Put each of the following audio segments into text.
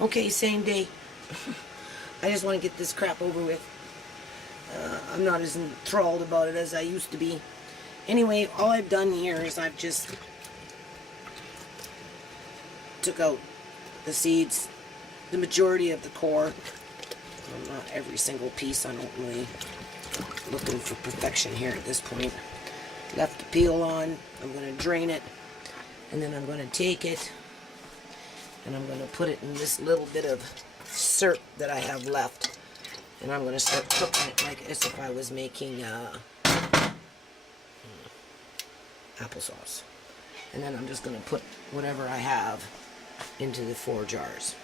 Okay, same day. I just want to get this crap over with. I'm not as enthralled about it as I used to be. Anyway, all I've done here is I've just took out the seeds, the majority of the core. Well, not every single piece. I don't really looking for perfection here at this point. Left the peel on. I'm going to drain it, and then I'm going to take it and I'm going to put it in this little bit of syrup that I have left, and I'm going to start cooking it like as if I was making applesauce. And then I'm just going to put whatever I have into the 4 jars.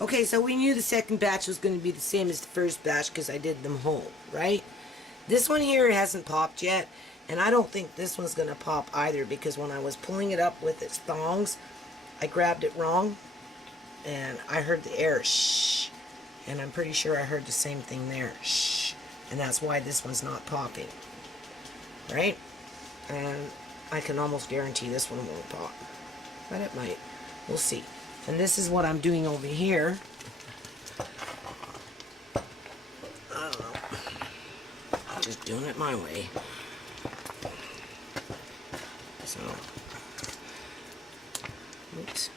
Okay, so we knew the second batch was going to be the same as the first batch because I did them whole, right? This one here hasn't popped yet, and I don't think this one's going to pop either, because when I was pulling it up with its thongs, I grabbed it wrong, and I heard the air shh, and I'm pretty sure I heard the same thing there, shh, and that's why this one's not popping, right? And I can almost guarantee this one won't pop, but it might. We'll see. And this is what I'm doing over here. I don't know. I'm just doing it my way. So, oops.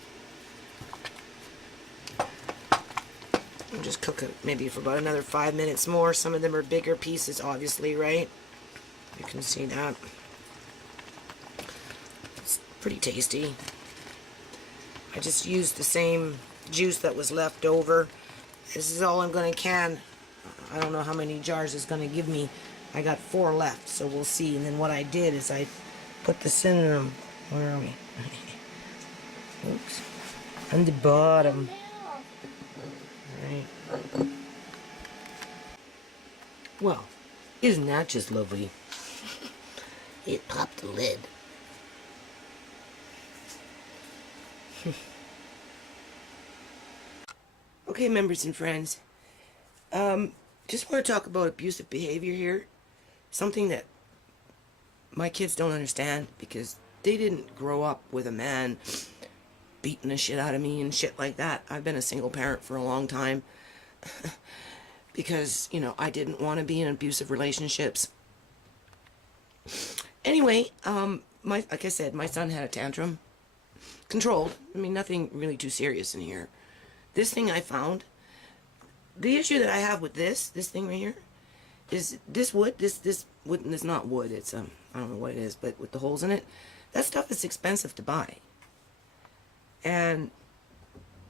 I'll just cook it maybe for about another 5 minutes more. Some of them are bigger pieces, obviously, right? You can see that. It's pretty tasty. I just used the same juice that was left over. This is all I'm going to can. I don't know how many jars it's going to give me. I got 4 left, so we'll see. And then what I did is I put the cinnamon. Where are we? Oops. On the bottom. Right. Well, isn't that just lovely? It popped the lid. Okay, members and friends. Just want to talk about abusive behavior here. Something that my kids don't understand, because they didn't grow up with a man beating the shit out of me and shit like that. I've been a single parent for a long time because, you know, I didn't want to be in abusive relationships. Anyway, like I said, my son had a tantrum. Controlled. I mean, nothing really too serious in here. This thing I found, the issue that I have with this thing right here, is this wood, this wood, and it's not wood, it's, I don't know what it is, but with the holes in it, that stuff is expensive to buy. And,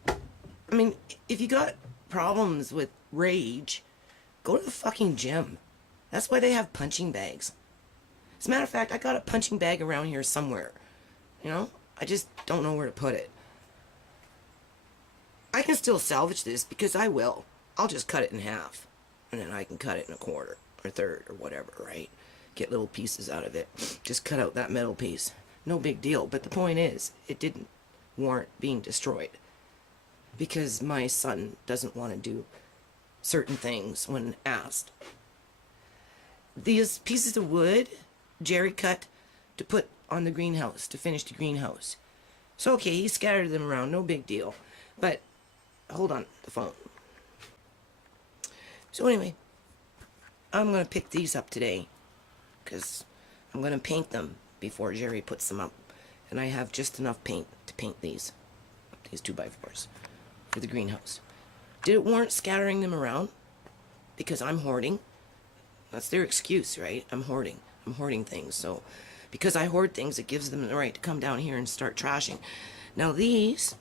I mean, if you got problems with rage, go to the fucking gym. That's why they have punching bags. As a matter of fact, I got a punching bag around here somewhere, you know? I just don't know where to put it. I can still salvage this, because I will. I'll just cut it in half, and then I can cut it in a quarter or third or whatever, right? Get little pieces out of it. Just cut out that middle piece. No big deal. But the point is, it didn't warrant being destroyed, because my son doesn't want to do certain things when asked. These pieces of wood, Jerry cut to put on the greenhouse, to finish the greenhouse. So okay, he scattered them around, no big deal. But hold on, the phone. So anyway, I'm going to pick these up today, because I'm going to paint them before Jerry puts them up. And I have just enough paint to paint these 2x4s for the greenhouse. Did it warrant scattering them around? Because I'm hoarding. That's their excuse, right? I'm hoarding things. So because I hoard things, it gives them the right to come down here and start trashing. Now these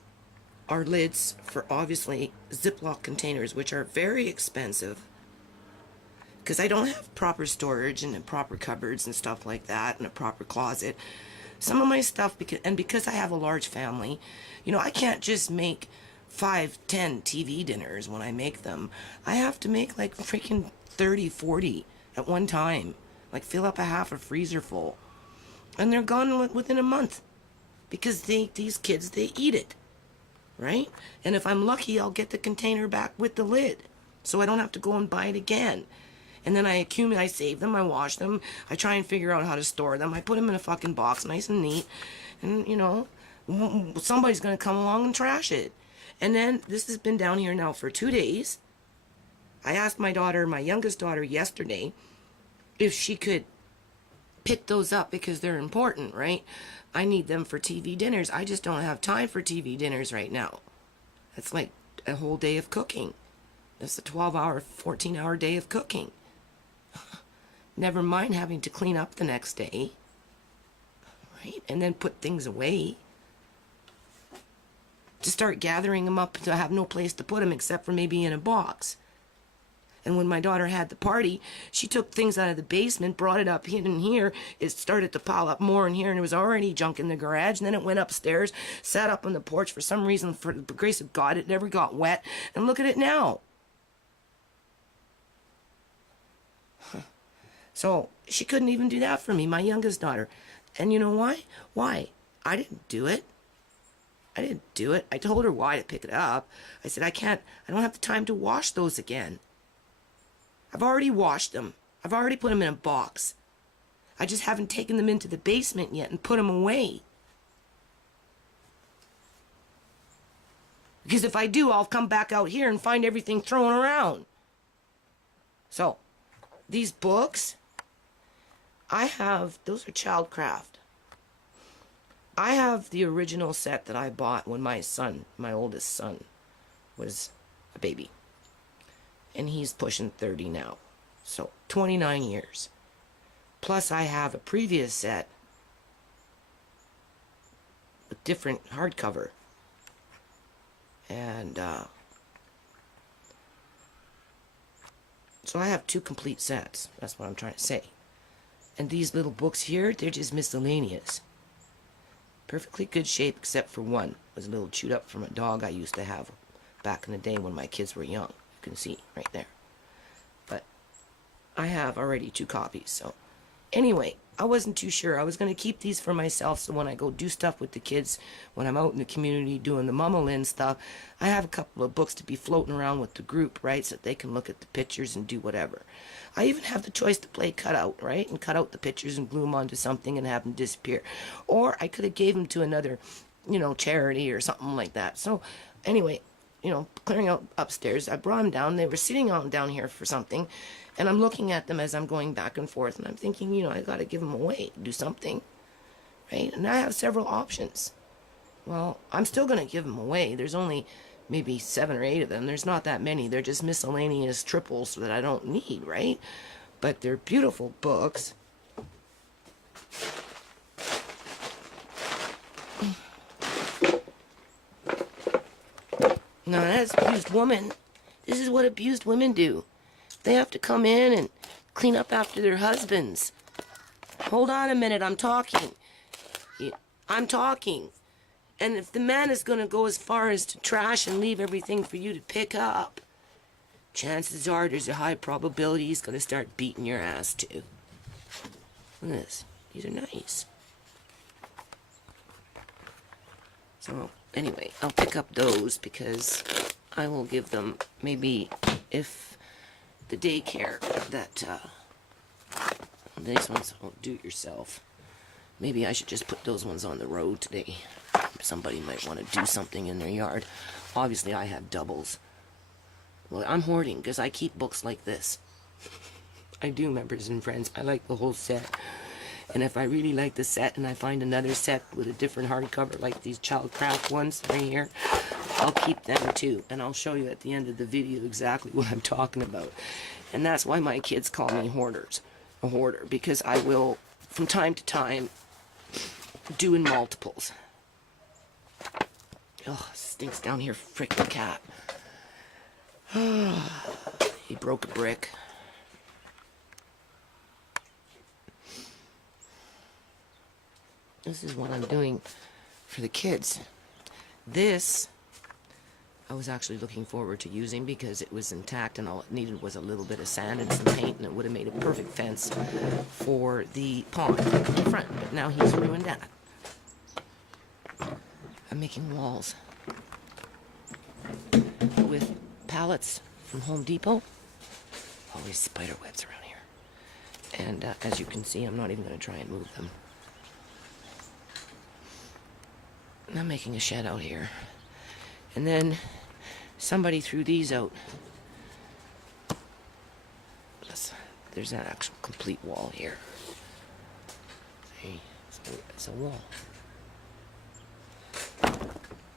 are lids for, obviously, Ziploc containers, which are very expensive, because I don't have proper storage and proper cupboards and stuff like that, and a proper closet. Some of my stuff, because I have a large family, you know, I can't just make 5, 10 TV dinners when I make them. I have to make like freaking 30, 40 at one time. Like fill up a half a freezer full. And they're gone within a month, because these kids, they eat it. Right? And if I'm lucky, I'll get the container back with the lid, so I don't have to go and buy it again. And then I save them, I wash them, I try and figure out how to store them, I put them in a fucking box, nice and neat, and, you know, somebody's gonna come along and trash it. And then this has been down here now for 2 days. I asked my daughter, my youngest daughter, yesterday if she could pick those up because they're important, right? I need them for TV dinners. I just don't have time for TV dinners right now. That's like a whole day of cooking. That's a 12-hour, 14-hour day of cooking. Never mind having to clean up the next day, right? And then put things away. To start gathering them up to have no place to put them except for maybe in a box. And when my daughter had the party, she took things out of the basement, brought it up in here. It started to pile up more in here, and it was already junk in the garage. And then it went upstairs, sat up on the porch. For some reason, for the grace of God, it never got wet. And look at it now. So she couldn't even do that for me, my youngest daughter. And you know why? Why? I didn't do it. I didn't do it. I told her why to pick it up. I said, I don't have the time to wash those again. I've already washed them. I've already put them in a box. I just haven't taken them into the basement yet and put them away. Because if I do, I'll come back out here and find everything thrown around. So, these books, those are childcraft. I have the original set that I bought when my oldest son, was a baby. And he's pushing 30 now. So 29 years. Plus I have a previous set with different hardcover. And so I have 2 complete sets. That's what I'm trying to say. And these little books here, they're just miscellaneous. Perfectly good shape except for one. It was a little chewed up from a dog I used to have back in the day when my kids were young. You can see right there. But I have already 2 copies. So anyway, I wasn't too sure. I was going to keep these for myself so when I go do stuff with the kids, when I'm out in the community doing the Mama Lynn stuff, I have a couple of books to be floating around with the group, right, so that they can look at the pictures and do whatever. I even have the choice to play cutout, right, and cut out the pictures and glue them onto something and have them disappear. Or I could have gave them to another, charity or something like that. So anyway, clearing out upstairs, I brought them down. They were sitting down here for something, and I'm looking at them as I'm going back and forth, and I'm thinking, I got to give them away, do something, right? And I have several options. Well, I'm still going to give them away. There's only maybe 7 or 8 of them. There's not that many. They're just miscellaneous triples that I don't need, right? But they're beautiful books. Now, that's abused woman. This is what abused women do. They have to come in and clean up after their husbands. Hold on a minute, I'm talking. I'm talking. And if the man is going to go as far as to trash and leave everything for you to pick up, chances are there's a high probability he's going to start beating your ass too. Look at this. These are nice. So, anyway, I'll pick up those because I will give them, maybe if the daycare that, these ones will do it yourself. Maybe I should just put those ones on the road today. Somebody might want to do something in their yard. Obviously, I have doubles. Well, I'm hoarding because I keep books like this. I do, members and friends. I like the whole set. And if I really like the set and I find another set with a different hardcover, like these childcraft ones right here, I'll keep them too. And I'll show you at the end of the video exactly what I'm talking about. And that's why my kids call me a hoarder, because I will, from time to time, do in multiples. Oh, stinks down here, frickin' cat. He broke a brick. This is what I'm doing for the kids. This, I was actually looking forward to using because it was intact and all it needed was a little bit of sand and some paint, and it would have made a perfect fence for the pond in front. But now he's ruined that. I'm making walls with pallets from Home Depot. Always spider webs around here. And as you can see, I'm not even going to try and move them. I'm making a shed out here. And then Somebody threw these out. There's an actual complete wall here. See, it's a wall.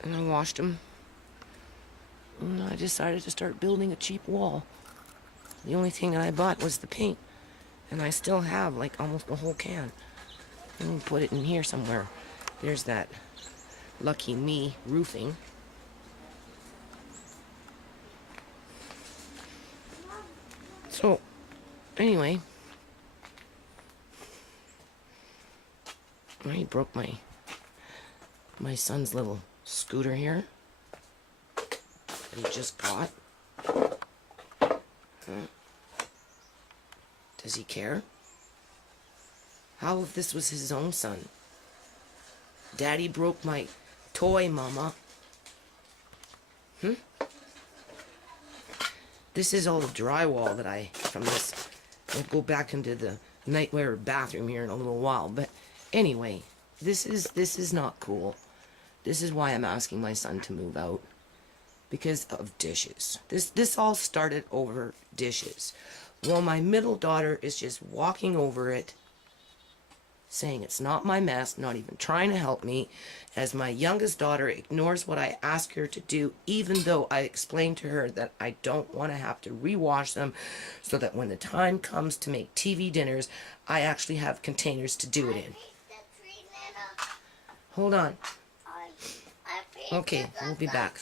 And I washed them. And I decided to start building a cheap wall. The only thing that I bought was the paint. And I still have like almost a whole can. I'm gonna put it in here somewhere. There's that Lucky Me roofing. So, anyway, I broke my son's little scooter here that he just got. Does he care? How if this was his own son? Daddy broke my toy, Mama. This is all the drywall that from this. I'll go back into the nightwear bathroom here in a little while. But anyway, this is not cool. This is why I'm asking my son to move out. Because of dishes. This all started over dishes. Well, my middle daughter is just walking over it, saying it's not my mess, not even trying to help me, as my youngest daughter ignores what I ask her to do, even though I explained to her that I don't want to have to rewash them, so that when the time comes to make TV dinners, I actually have containers to do it in. Hold on. Okay, we'll be back.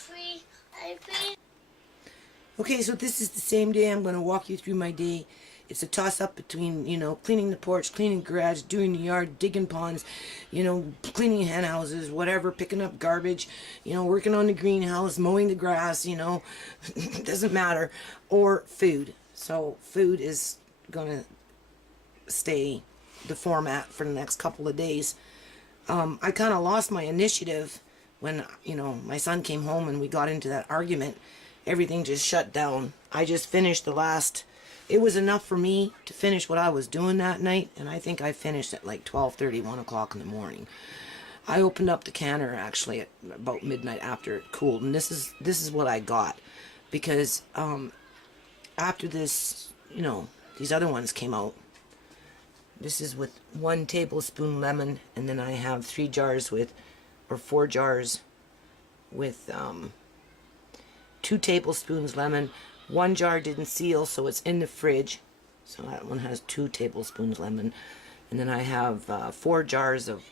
Okay, so this is the same day. I'm going to walk you through my day. It's a toss-up between, cleaning the porch, cleaning the garage, doing the yard, digging ponds, cleaning hen houses, whatever, picking up garbage, working on the greenhouse, mowing the grass, it doesn't matter, or food. So food is going to stay the format for the next couple of days. I kind of lost my initiative when, my son came home and we got into that argument. Everything just shut down. I just finished it was enough for me to finish what I was doing that night, and I think I finished at like 12:30, 1 o'clock in the morning. I opened up the canner actually at about midnight after it cooled, and this is what I got, because after this, these other ones came out. This is with 1 tablespoon lemon, and then I have 4 jars with 2 tablespoons lemon. 1 jar didn't seal, so it's in the fridge. So that one has 2 tablespoons lemon. And then I have 4 jars of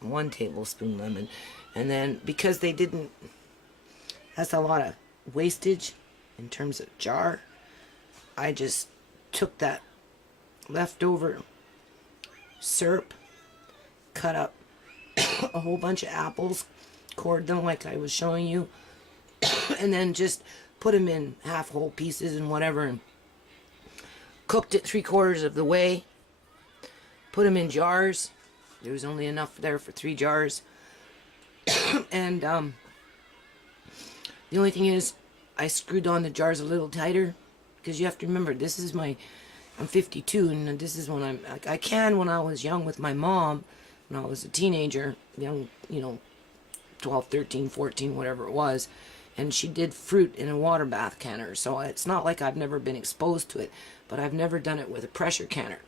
1 tablespoon lemon. And then because that's a lot of wastage in terms of jar, I just took that leftover syrup, cut up a whole bunch of apples, cored them like I was showing you, and then just put them in half whole pieces and whatever, and cooked it 3/4 of the way. Put them in jars. There was only enough there for 3 jars. And the only thing is, I screwed on the jars a little tighter, because you have to remember, I'm 52, and this is when when I was young with my mom, when I was a teenager, young, 12, 13, 14, whatever it was. And she did fruit in a water bath canner. So it's not like I've never been exposed to it, but I've never done it with a pressure canner.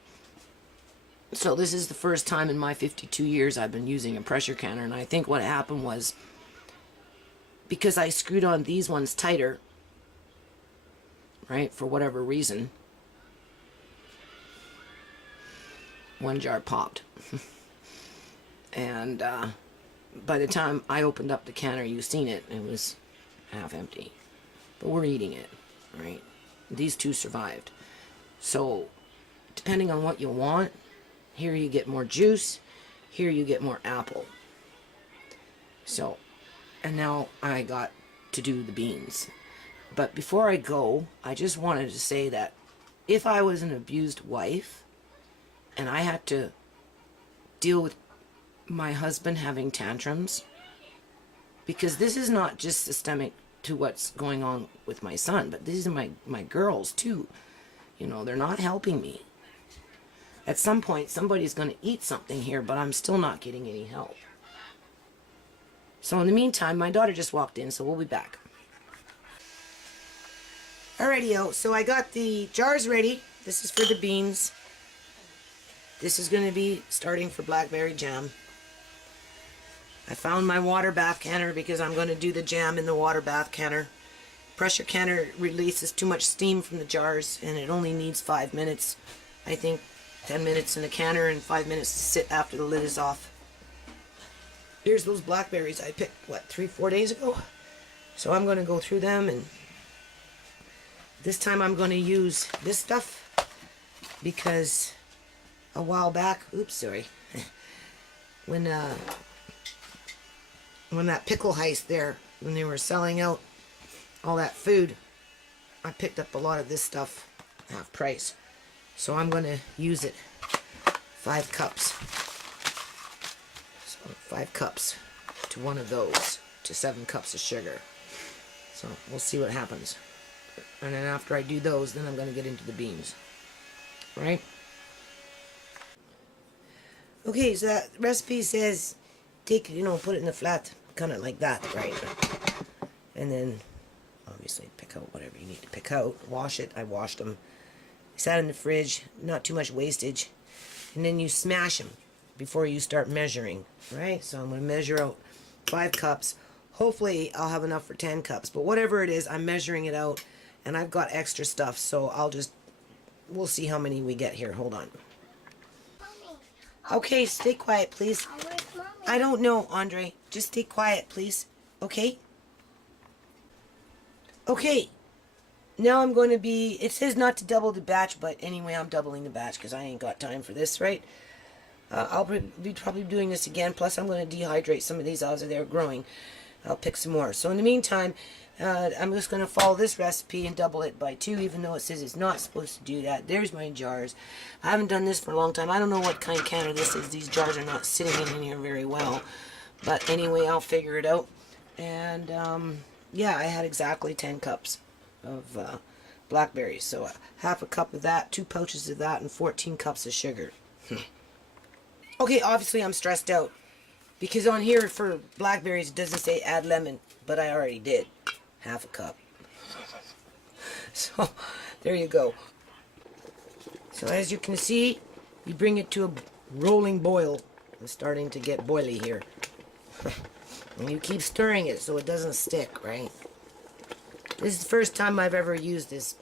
So this is the first time in my 52 years I've been using a pressure canner. And I think what happened was, because I screwed on these ones tighter, right, for whatever reason, 1 jar popped. And by the time I opened up the canner, you've seen it, it was half empty. But we're eating it, right? These 2 survived. So, depending on what you want, here you get more juice, here you get more apple. So, and now I got to do the beans. But before I go, I just wanted to say that if I was an abused wife, and I had to deal with my husband having tantrums, because this is not just systemic to what's going on with my son, but these are my girls too. They're not helping me. At some point, somebody's going to eat something here, but I'm still not getting any help. So in the meantime, my daughter just walked in, so we'll be back. Alrighty-o, so I got the jars ready. This is for the beans. This is going to be starting for blackberry jam. I found my water bath canner because I'm going to do the jam in the water bath canner. Pressure canner releases too much steam from the jars, and it only needs 5 minutes. I think 10 minutes in the canner and 5 minutes to sit after the lid is off. Here's those blackberries I picked, what, 3-4 days ago? So I'm going to go through them, and this time I'm going to use this stuff because a while back, oops, sorry, when that pickle heist there, when they were selling out all that food, I picked up a lot of this stuff half price. So I'm going to use it. 5 cups. So 5 cups to one of those to 7 cups of sugar. So we'll see what happens. And then after I do those, then I'm going to get into the beans. Right? Okay, so that recipe says take, put it in the flat, kind of like that, right? And then obviously pick out whatever you need to pick out. Wash it. I washed them. Sat in the fridge, not too much wastage. And then you smash them before you start measuring, right? So I'm going to measure out 5 cups. Hopefully I'll have enough for 10 cups, but whatever it is, I'm measuring it out, and I've got extra stuff, so we'll see how many we get here. Hold on. Mommy. Okay, stay quiet, please. Where's Mommy? I don't know, Andre. Just stay quiet, please. Okay? Okay. Now I'm going to be, it says not to double the batch, but anyway, I'm doubling the batch because I ain't got time for this, right? I'll be probably doing this again, plus I'm going to dehydrate some of these as they're growing. I'll pick some more. So in the meantime, I'm just going to follow this recipe and double it by 2, even though it says it's not supposed to do that. There's my jars. I haven't done this for a long time. I don't know what kind of canner this is. These jars are not sitting in here very well. But anyway, I'll figure it out. And yeah, I had exactly 10 cups of blackberries. So half a cup of that, 2 pouches of that, and 14 cups of sugar. Okay, obviously I'm stressed out because on here for blackberries it doesn't say add lemon, but I already did. Half a cup. So there you go. So as you can see, you bring it to a rolling boil. It's starting to get boily here. And you keep stirring it so it doesn't stick, right? This is the first time I've ever used this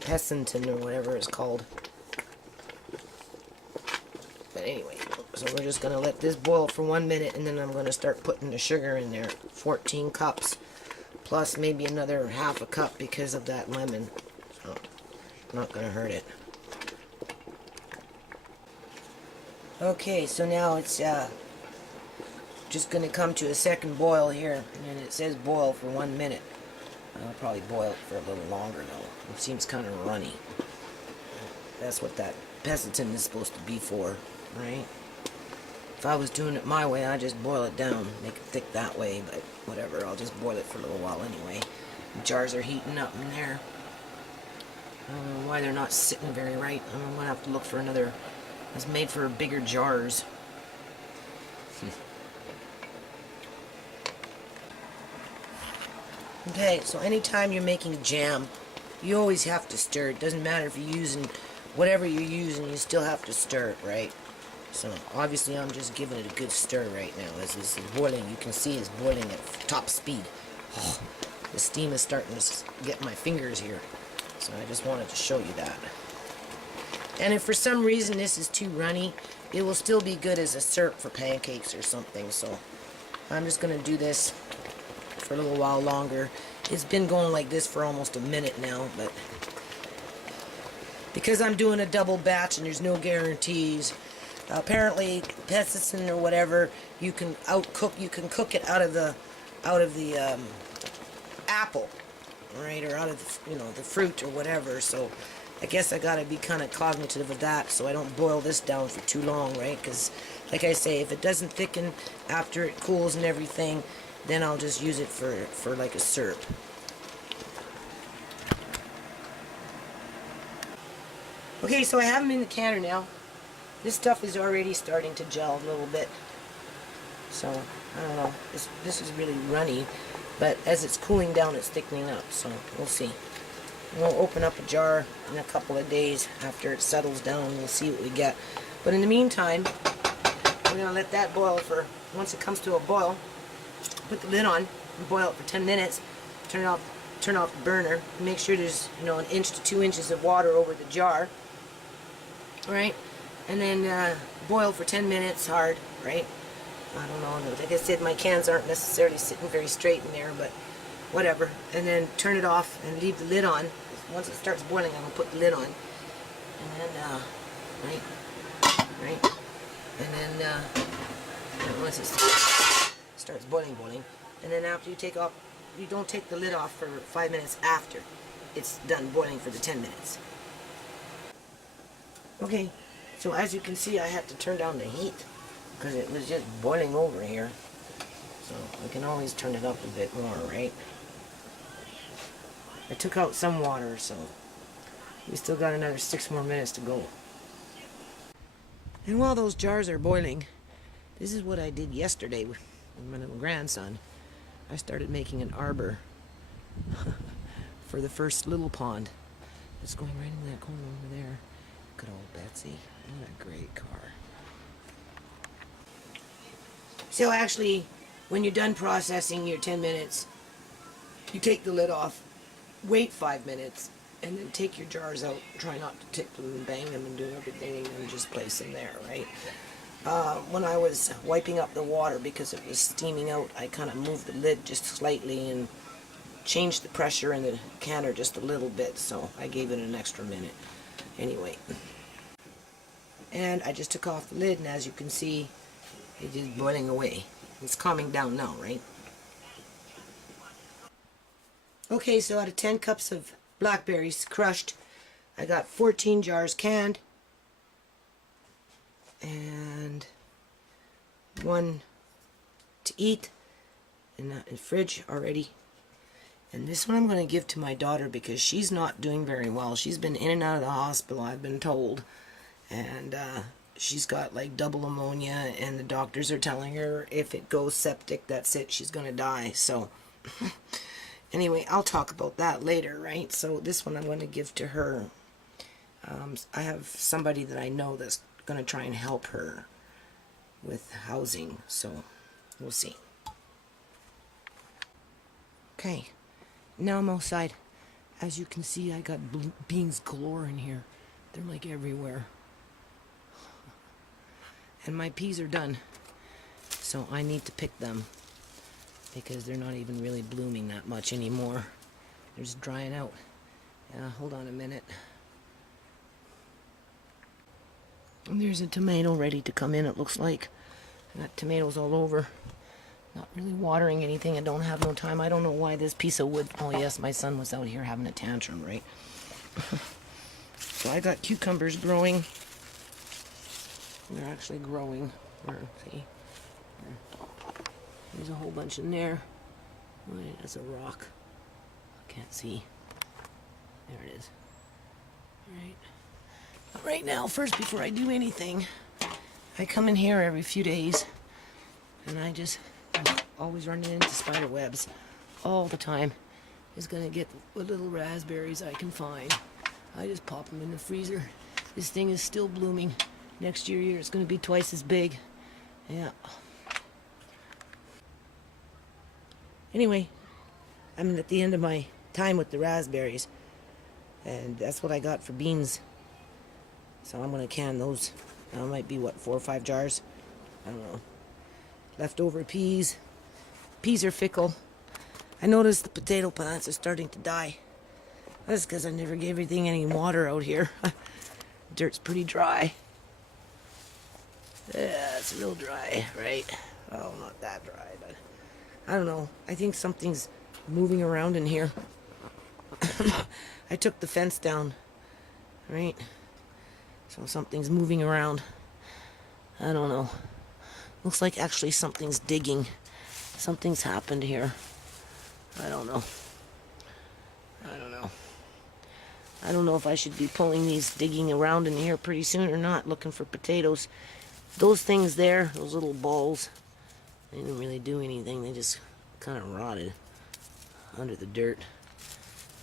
Pessenton or whatever it's called. But anyway, so we're just going to let this boil for 1 minute, and then I'm going to start putting the sugar in there. 14 cups, plus maybe another half a cup because of that lemon. So, not going to hurt it. Okay, so now it's just going to come to a second boil here, and it says boil for 1 minute. I'll probably boil it for a little longer though. It seems kind of runny. That's what that Pessenton is supposed to be for, right? If I was doing it my way, I'd just boil it down, make it thick that way, but whatever, I'll just boil it for a little while anyway. The jars are heating up in there. I don't know why they're not sitting very right. I'm going to have to look for another. It's made for bigger jars. Okay, so anytime you're making jam, you always have to stir. It doesn't matter if you're using whatever you're using, you still have to stir it, right? So obviously I'm just giving it a good stir right now. As this is boiling, you can see it's boiling at top speed. Oh, the steam is starting to get my fingers here. So I just wanted to show you that. And if for some reason this is too runny, it will still be good as a syrup for pancakes or something. So I'm just going to do this for a little while longer. It's been going like this for almost a minute now, but because I'm doing a double batch and there's no guarantees, apparently pesticide or whatever, you can cook it out of the apple, right, or out of the, the fruit or whatever. So I guess I gotta be kind of cognitive of that so I don't boil this down for too long, right? Because like I say, if it doesn't thicken after it cools and everything, then I'll just use it for like a syrup. Okay, so I have them in the canner now. This stuff is already starting to gel a little bit. So, I don't know. This is really runny. But as it's cooling down, it's thickening up, so we'll see. We'll open up a jar in a couple of days after it settles down. We'll see what we get. But in the meantime, we're going to let that boil for, once it comes to a boil, put the lid on and boil it for 10 minutes. Turn off the burner. Make sure there's, you know, 1 inch to 2 inches of water over the jar. Right? And then boil for 10 minutes hard, right? I don't know. Like I said, my cans aren't necessarily sitting very straight in there, but whatever. And then turn it off and leave the lid on. Once it starts boiling, I'm going to put the lid on. And then, right? And then, once it starts boiling. And then after you take off, you don't take the lid off for 5 minutes after it's done boiling for the 10 minutes. Okay, so as you can see, I had to turn down the heat because it was just boiling over here. So I can always turn it up a bit more, right? I took out some water, so we still got another 6 more minutes to go. And while those jars are boiling, this is what I did yesterday with my little grandson. I started making an arbor for the first little pond. It's going right in that corner over there. Good old Betsy. What a great car. So actually, when you're done processing your 10 minutes, you take the lid off, wait 5 minutes, and then take your jars out. Try not to tip them and bang them and do everything, and just place them there, right? When I was wiping up the water because it was steaming out, I kind of moved the lid just slightly and changed the pressure in the canner just a little bit, so I gave it an extra minute. Anyway. And I just took off the lid, and as you can see, it's just boiling away. It's calming down now, right? Okay, so out of 10 cups of blackberries crushed, I got 14 jars canned and 1 to eat in the fridge already. And this one I'm going to give to my daughter because she's not doing very well. She's been in and out of the hospital, I've been told. And she's got like double ammonia, and the doctors are telling her if it goes septic, that's it, she's going to die. So anyway, I'll talk about that later, right? So this one I'm going to give to her. I have somebody that I know that's going to try and help her with housing, so we'll see. Okay, now I'm outside. As you can see, I got beans galore in here. They're like everywhere. And my peas are done, so I need to pick them because they're not even really blooming that much anymore. They're just drying out. Hold on a minute. And there's a tomato ready to come in, it looks like. I got tomatoes all over. Not really watering anything. I don't have no time. I don't know why this piece of wood... Oh yes, my son was out here having a tantrum, right? So I got cucumbers growing. They're actually growing. See? There's a whole bunch in there. Right, that's a rock. I can't see. There it is. Alright. Right now, first, before I do anything, I come in here every few days, and I'm always running into spider webs all the time. Just gonna get what little raspberries I can find. I just pop them in the freezer. This thing is still blooming. Next year it's gonna be twice as big. Yeah. Anyway, I'm at the end of my time with the raspberries, and that's what I got for beans. So I'm gonna can those. That might be what, 4 or 5 jars? I don't know. Leftover peas. Peas are fickle. I noticed the potato plants are starting to die. That's because I never gave everything any water out here. Dirt's pretty dry. Yeah, it's real dry, right? Oh, not that dry, but I don't know. I think something's moving around in here. I took the fence down, right? So something's moving around. I don't know. Looks like actually something's digging. Something's happened here. I don't know. I don't know if I should be pulling these, digging around in here pretty soon or not, looking for potatoes. Those things there, those little balls, they didn't really do anything. They just kind of rotted. under the dirt.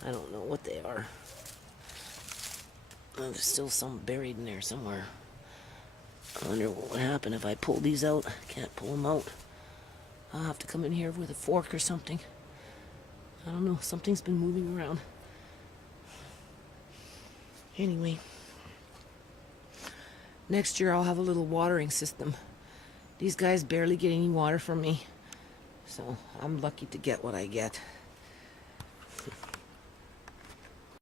I don't know what they are. Oh, there's still some buried in there somewhere. I wonder what would happen if I pull these out. I can't pull them out. I'll have to come in here with a fork or something. I don't know. Something's been moving around. Anyway. Next year I'll have a little watering system. These guys barely get any water from me. So I'm lucky to get what I get.